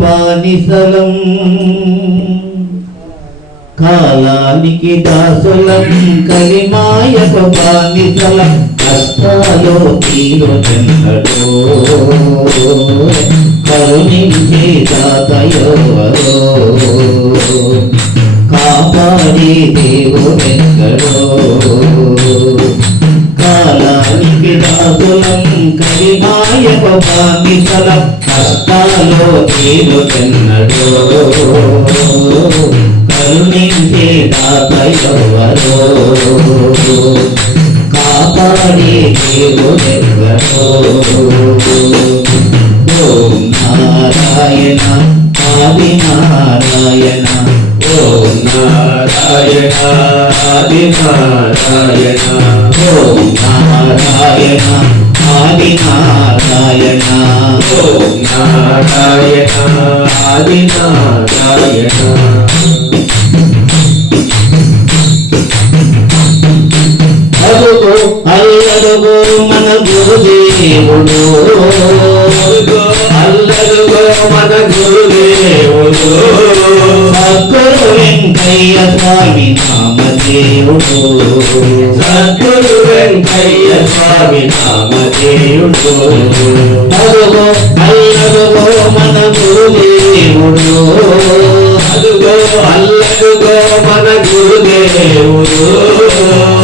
బానిసలం కాలానికి దాసులం కలిమాయకు బానిసలం కష్టాలో తీరుచెన్నడో కరుణించే దాతయోవరో కాపాడే దేవుడెక్కడో కాలానికి దాసులం కలిమాయకు బానిసలం కష్టాలో తీరుచెన్నడో కరుణించే దాతయోవరో కాపాడే దేవుడెక్కడో ఓం నారాయణ ఆది నారాయణ ఓం నారాయణ ఆది నారాయణ ఓం నారాయణ ఆది నారాయణ ఓం నారాయణ ఆది నారాయణ అడుగు అల్లడుగు మన గురుదేవుడు అల్లడుగు మన గురుదేవుడు సద్గురు వెంకయ్య స్వామి నామదేవుడు సద్గురు వెంకయ్య స్వామి నామదేవుడు అడుగు అల్లడుగు మన గురుదేవుడు అడుగు అల్లడుగు మన గురుదేవుడు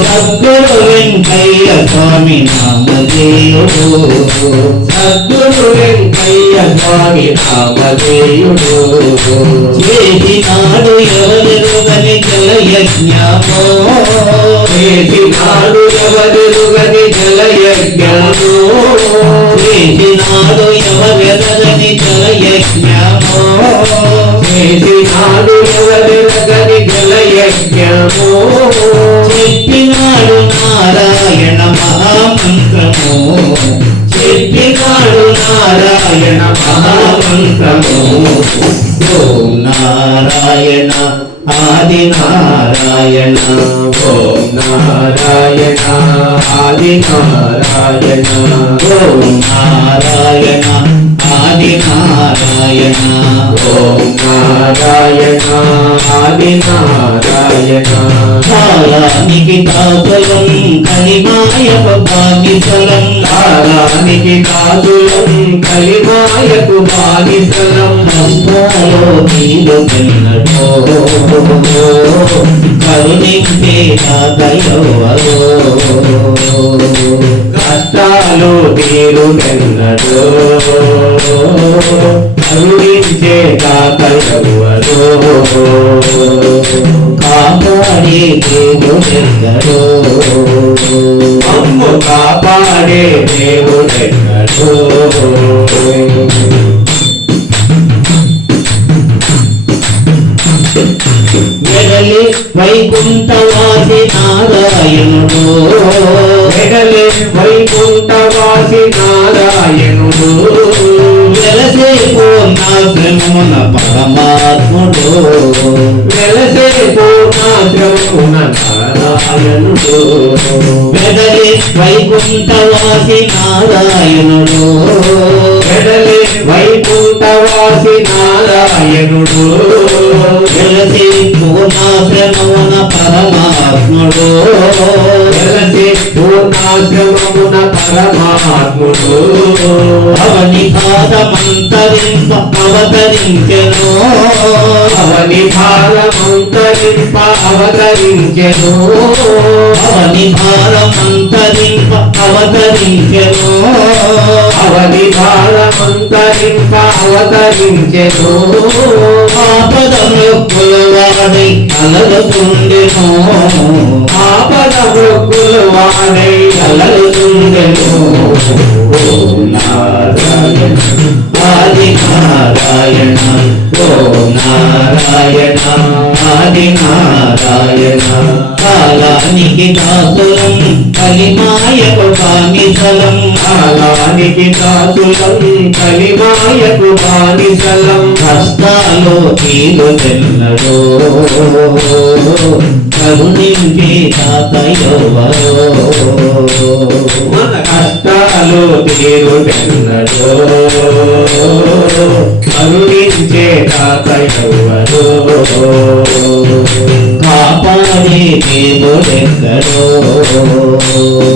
సద్గురు వెంకయ్య స్వామి నామదేవుడు సద్గురు వెంకయ్య స్వామి నామదేవుడు చేసినాడు ఎవరెరుగని జలయజ్ఞమో చేసినాడు ఎవరెరుగని జలయజ్ఞమో చేసినాడు ఎవరెరుగని జలయజ్ఞమో చేసినాడు ఎవరెరుగని జలయజ్ఞమో చెప్పినాడు నారాయణ మహామంత్రము చెప్పినాడు నారాయణ మహామంత్రము ఓం నారాయణ ఆది నారాయణ ఓం నారాయణ ఆది నారాయణ ఓం నారాయణ ఆది నారాయణ ఓం నారాయణ ఆది నారాయణ కాలానికి దాసులం కలిమాయకు బానిసలం కాలానికి దాసులం కలిమాయకు బానిసలం కష్టాలో తీరుచెన్నడో కరుణించే దాతయోవరో కష్టాలు తీరుచెన్నడో కరుణించే దాతయోవరో కాపాడే దేవుడెక్కడో అమ్ము కాపాడే దేవుడెక్కడో వెడలి వైకుంఠవాసి నారాయణుడు వెడలి వైకుంఠవాసి నారాయణుడు వెలసే పూర్ణాశ్రమమున పరమాత్ముడు వెలసే పూర్ణాశ్రమమున నారాయణుడు వెడలి వైకుంఠవాసి నారాయణుడు వెడలి వైకుంఠవాసి నారాయణుడు వెలసి పూర్ణాశ్రమమున పరమాత్ముడు వెలసి పూర్ణాశ్రమమున పరమాత్ముడు అవని భారమంతరింప అవతరించెను అవని భారమంతరింప అవతరించెను అవని భారమంతరింప అవతరించెను అవని భారమంతరింప అవతరించెను ఆపద మృక్కులు వాడై అలలుతుండెను ఆపద మృక్కులు వాడై అలలుతుండెను ఓం నారాయణ ఆది నారాయణ ఓం నారాయణ ఆది నారాయణ కాలానికి దాసులం కలిమాయకు బానిసలం కాలానికి దాసులం కలిమాయకు బానిసలం కష్టాలో తీరుచెన్నడో కరుణించే దాతయోవరో మన కష్టాలు తీరుచెన్నడో కరుణించే తాత ఎవరు కాపాడే దేవుడెక్కడో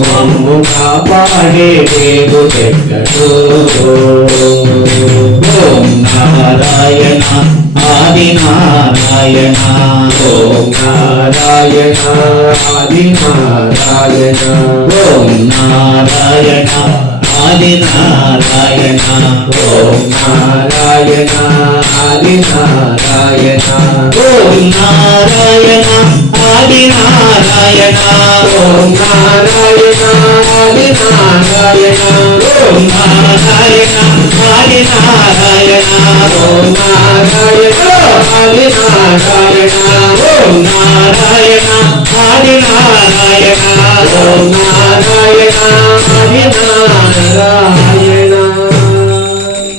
మమ్ము కాపాడే దేవుడెక్కడో ఓం నారాయణ ఆది నారాయణ ఓం నారాయణ ఆది నారాయణ ఓం నారాయణ ఆది నారాయణ ఓం నారాయణ ఆది నారాయణ ఓం నారాయణ ఆది నారాయణ ఓం నారాయణ ఆది నారాయణ ఓం నారాయణ ఆది నారాయణ ఓం నారాయణ ఆది నారాయణ ఓం నారాయణ ఆది నారాయణ ఓం